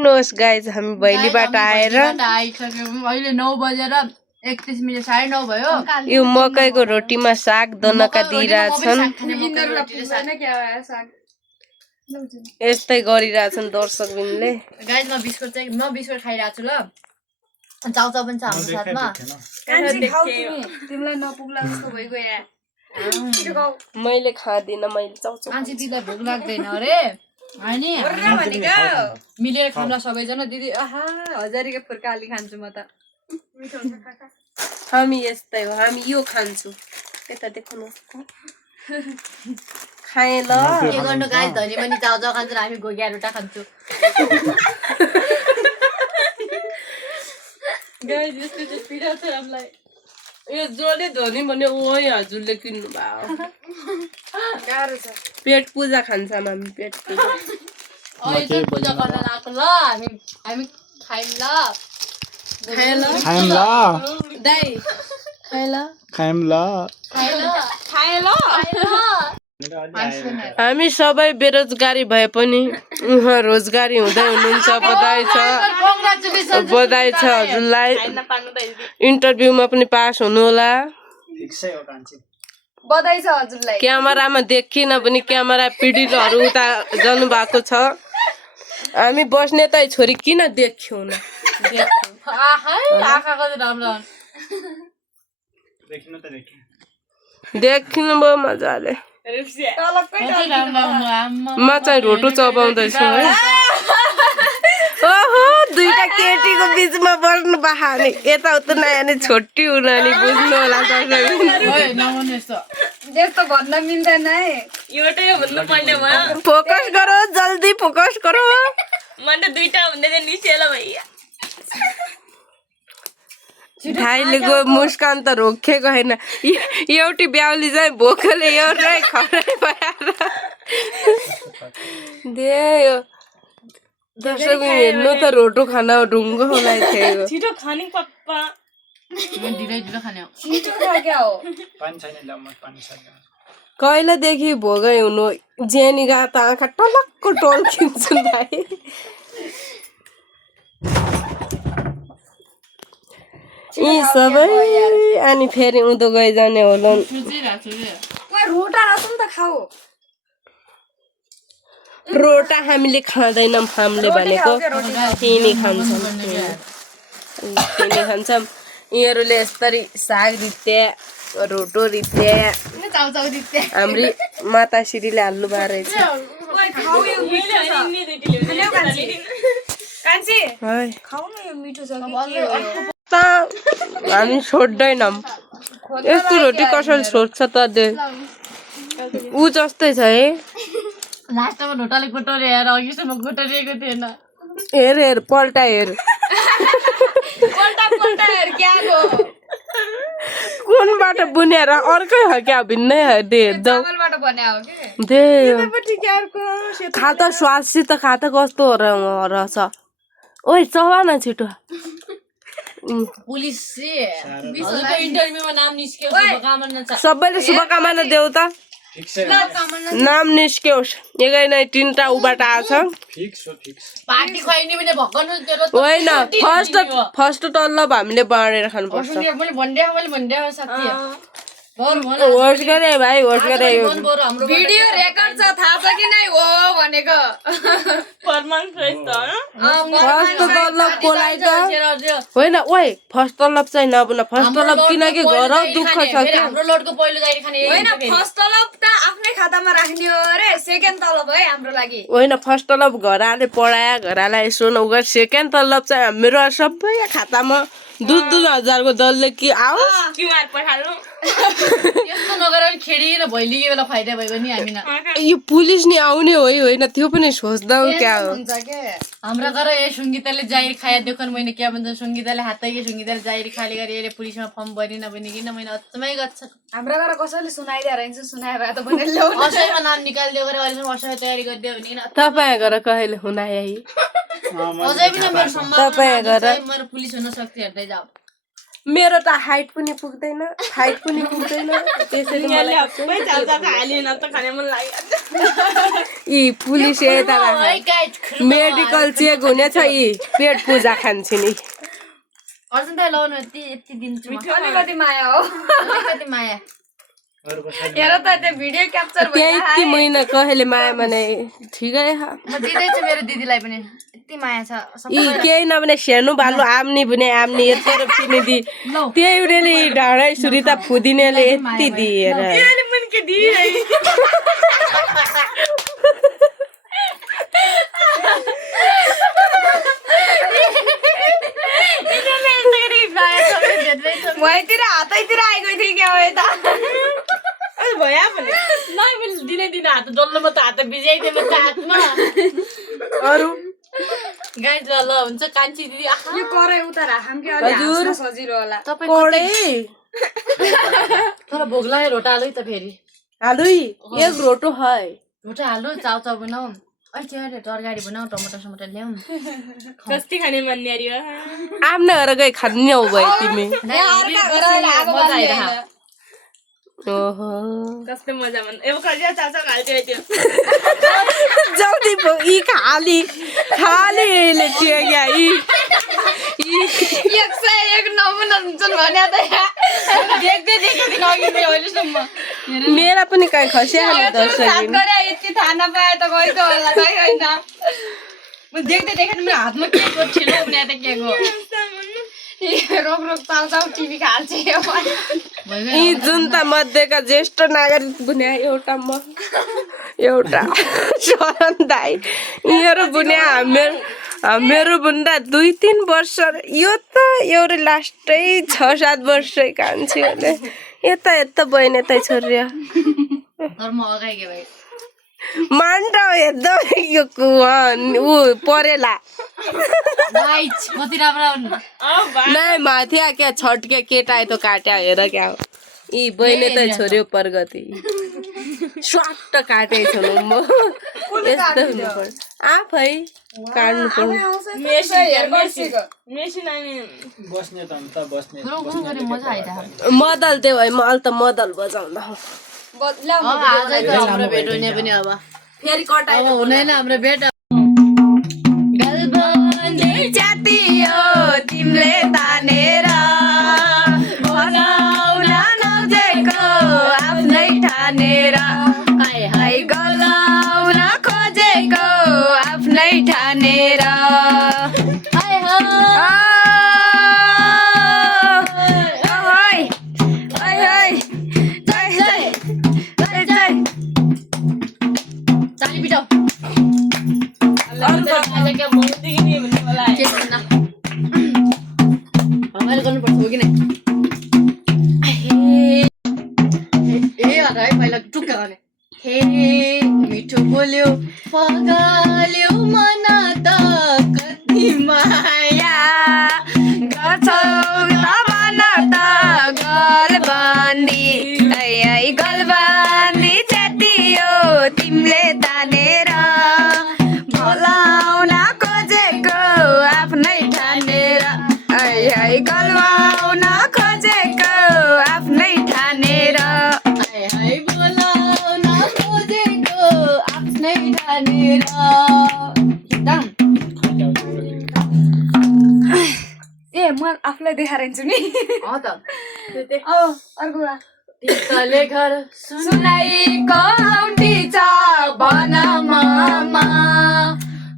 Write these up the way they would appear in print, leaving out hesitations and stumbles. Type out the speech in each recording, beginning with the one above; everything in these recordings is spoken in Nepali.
हेर्नुहोस् गाइज हामी भैलीबाट आएर अहिले 9 बजेर 31 मिनेट 9:30 भयो यो मकैको रोटीमा साग दनका दिइरहेछन् यस्तै गरिरहेछन् दर्शकबिनले गाइज म बिस्कुट खाइरहेको छु ल चाउचाउ पनि छ हाम्रो साथमा तिमीलाई नपुग्ला जस्तो भइगयो मैले खाँदिन मैले चाउचाउ कान्छी दिदीलाई भोक लाग्दैन अरे अनि मिलेर खाउँला सबैजना दिदी आहा हजारीको फुर्काली खान्छु म त हामी यस्तै हो हामी यो खान्छौँ यता देख्नुहोस् खाए ल के गर्नु गाइस धनी पनि चाउचाउ खान्छ र हामी गोगिया रोटा खान्छौँ गाइस यस्तो चाहिँ पिरा छ हामीलाई यो जसले धनी भने ओइ हजुरले किन्नु भयो गाह्रो छ पेट पूजा खान्छौँ हामी पेट पूजा अहिले चाहिँ पूजा गर्न आएको ल हामी खाइम ल दाइ खाए ल हामी सबै बेरोजगारी भए पनि उहाँ रोजगारी हुँदै हुनुहुन्छ बधाई छ हजुरलाई इन्टरभ्यूमा पनि पास हुनु होला बधाई छ हजुरलाई क्यामेरामा देखिन पनि क्यामेरा पिडिलहरू उता जानु भएको छ हामी बस्ने त छोरी किन देख्यौ न आँखाको राम्रो देखिनु भयो मजाले म चाहिँ रोटो चबाउँदैछु है ओहो दुईटा केटीको बिचमा बस्नु पाहाने यताउता नयाँ नि छोटी हुन नि बुझ्नु होला यस्तो भन्न मिल्दैन है एउटै हो भन्नु पर्ने भयो फोकस गरो जल्दी फोकस गरो मैले त दुईटा भन्दै चाहिँ निसेल भैया भाइलेको मुस्कान त रोकेको होइन एउटी ब्याउली चाहिँ भोकले एउटै खराइ भएर देयो दर्शक हेर्नु त रोटो खाना ढुङ्गो होला थियो छिटो खाने पप्पा ढिलो खाने छिटो क्या हो कहिलेदेखि भोगै हुनु जेनी गा त आँखा टलक्क टल्किन्छ भाइ यी सबै अनि फेरि उँधो गइजाने होला रोटा रस त खाऊ रोटा हामीले खाँदैनौँ हामीले भनेको तिनी खान्छौँ तिनी खान्छौँ यिनीहरूले यसरी साग रित्या रोटो रित्या हाम्री माताश्रीले हाल्नु भएको रहेछ हामी छोड्दैनौँ यस्तो रोटी कसरी छोड्छ त दे ऊ जस्तै छ है लास्टमा ढोटाले कोटोले हेर अघिसम्म कोटोरिएको थिएन हेर हेर पल्टा हेर कुनबाट बुनेर अर्कै हो क्या भिन्नै हो दे दे खाता स्वादसित खाता कस्तो रहेछ ओइ चबा न छिटो पुलिस इन्टरभ्यूमा नाम निस्क्यो शुभकामना छ सबैले शुभकामना देऊ त नाम निस्क्योस् एकै नै तीनटा उबाट आछ पार्टी खुवाइने भने भक्कन होइन फर्स्ट तलब हामीले बाँडेर खानुपर्छ मैले भन्दै साथी होस् गरे भाइ होस् गरे भिडियो रेकर्ड छ थाहा छ कि नै हो भनेको फर्मान फ्रेस त फर्स्ट तलब कोलाई त होइन ओइ फर्स्ट तलब चाहिँ नबुन फर्स्ट तलब किनकि घर दुःख छ हाम्रो लोडको पहिलो जाइरी खाने होइन फर्स्ट तलब त आफ्नै खातामा राख्ने हो रे सेकेन्ड तलब है हाम्रो लागि होइन फर्स्ट तलब घरले पढायो घरलाई यसो नगर सेकेन्ड तलब चाहिँ मेरो सबै खातामा 2,000 को दलले कि आओस् क्युआर पठाल्नु यस्तो नगर खेडी र भैली के बेला फाइदा भयो नि हामी न यो पुलिस नि आउने होइन त्यो पनि सोच्दा क्या हो हाम्रो घर ए संगीताले जाहिर खाया देखन मैले के भन्छ संगीताले हातै के संगीताले जाहिर खाली गरे यसले पुलिसमा फर्म भरि नभनि किन मैले अचम्मै गर्छ हाम्रो घर कसैले सुनाइदिएर रहन्छ सुनाए भए त भने ल्याउ असैमा नाम निकाल्दियो गरे अहिले असै तयारी गरिदियो भने किन तपाईँ घर कहिले हुनाइ अझै पनि मेरो सम्मान तपाईँ घर मेरो पुलिस हुन सक्छ हेर्दै जाऊ मेरो त हाइट पनि पुग्दैन त्यसैले मलाई सबै चाउचाउ हालिएन त खाने मन लाग्यो यी पुलिस यता मेडिकल चेक हुनेछ यी पेट पूजा खान्छन् यी अर्जुन दाइ लाउनु यति दिन्छु म। अलिकति माया हो अलिकति माया हेर त त्यो भिडियो क्याप्चर त्यति महिना कहिले माया भने ठिकै म दिँदैछु मेरो दिदीलाई पनि यति माया छ यी केही नभने सानो भालु आम्नी भने आम्नी यत्रो पिने दि त्यही उनीहरूले ढाडै सुरी त फुदिनेले यति दिएर मन के दिइरहे भएतिर हातैतिर आएको थियो क्या हो यता भया भने नै मैले दिनै दिन हात डल्लो म त हात भिजाइदिएँ म त हातमा अरू गाइज ल हुन्छ कान्छी दिदी यो कराई उता राखौँ कि अलि हाँस्न सजिलो होला कोडे तर भोग लाग्यो रोटा हालु है त फेरि हालु एक रोटो है रोटा हालु चाउचाउ बनाऊ अहिले तरकारी बनाऊ टमाटर समटर ल्याऊ कस्ती खाने मन न्यारी हो आम्ने घर गई खाने हो भाइ तिमी ओहो कस्तो मजा मन अब कलिया चाउचाउ हाल्थ्यो त्यो जल्दी यी खालीले टेग्या यी 101 नमुना हुन्छन् भने त देख्दै नगिँदै अहिलेसम्म मेरा पनि काहीँ खसिहाल्यो दर्शक गरे यति थाहा नपाए त गएको होला खै होइन म देख्दै देखेन मेरो हातमा के को ठेलो उनी त के को रोग चाउचाउ टिभी खाल्छ यी जुनता मध्येका ज्येष्ठ नागरिक बुन्या एउटा म एउटा शरण दाइ यिनीहरू बुन्या मेरो बुन्दा 2-3 वर्ष यो त एउटा लास्टै 6-7 वर्ष कान्छीहरूले यता बहिनी यतै छोरी तर म अगाइ के भाइ मान्टा हेर्दा यो ऊ परेला वाइच कति राम्रो नै माथि क्या छटके केटा आयो त काट्या हेर क्या हो यी बहिनी त छोऱ्यो प्रगति स्वाट काटे छु म यस्तो हुनुपर्छ आफै काट्नु पर्छ मजा आइरहेको मदल त्यो है म त मदल बजाउँदा आजै त हाम्रो भेट हुने पनि अब फेरि कटाइ हुँदैन हाम्रो भेट जाति हो तिमीले तानेर बनाउन नजेको आफ्नै ठानेर हाय हाय गलाउन खोजेको आफ्नै ठानेर हाय चाली पिटाउ रमाइलो गर्नुपर्छ हो कि नै ए है पहिला टुक्का गर्ने हे मिठो बोल्यो पगाल्यो मन त कति माया गर्छौ त मन त गलबन्दी गलबन्दी च्यातियो तिमीले तानेर बोलाउन खोजेको आफ्नै ठानेर गलबाउन खोजेको आफ्नै ठानेर बोलाउन खोजेको आफ्नै ठानेर ए म आफूलाई देखाएर हिँड्छु नि अर्को पित्तले घर सुनाइको औँठी छ भन मामा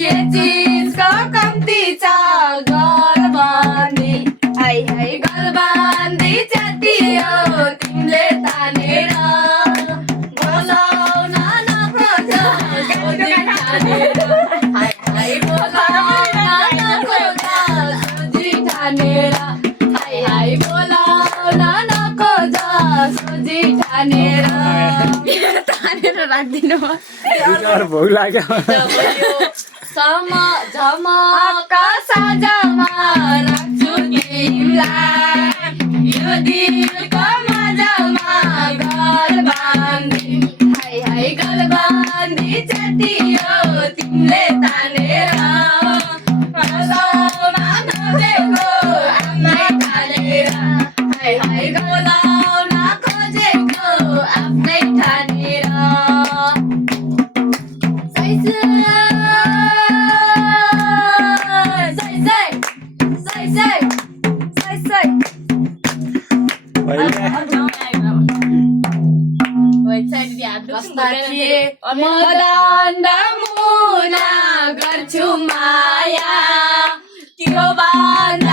के चिजको कम्ती छ गलबन्दी हाय हाय गलबन्दी च्यातियो तिमीले तानेर बोलाउन नखोज सोझी ठानेर हाय हाय बोलाउन नखोज सोझी ठानेर हाय हाय बोलाउन नखोज सोझी ठानेर राखिदिनु भोग लाग्यो झमक साझमा राख्छु तिमीलाई यो दिलको मजामा गलबन्दी हाय हाय गलबन्दी च्यातियो तिमीले तानेर बोलाउन नदेको आफ्नै ठानेर इच्छा दिदी हात कस्ता थिए मदन मुना गर्छु माया त्यो बान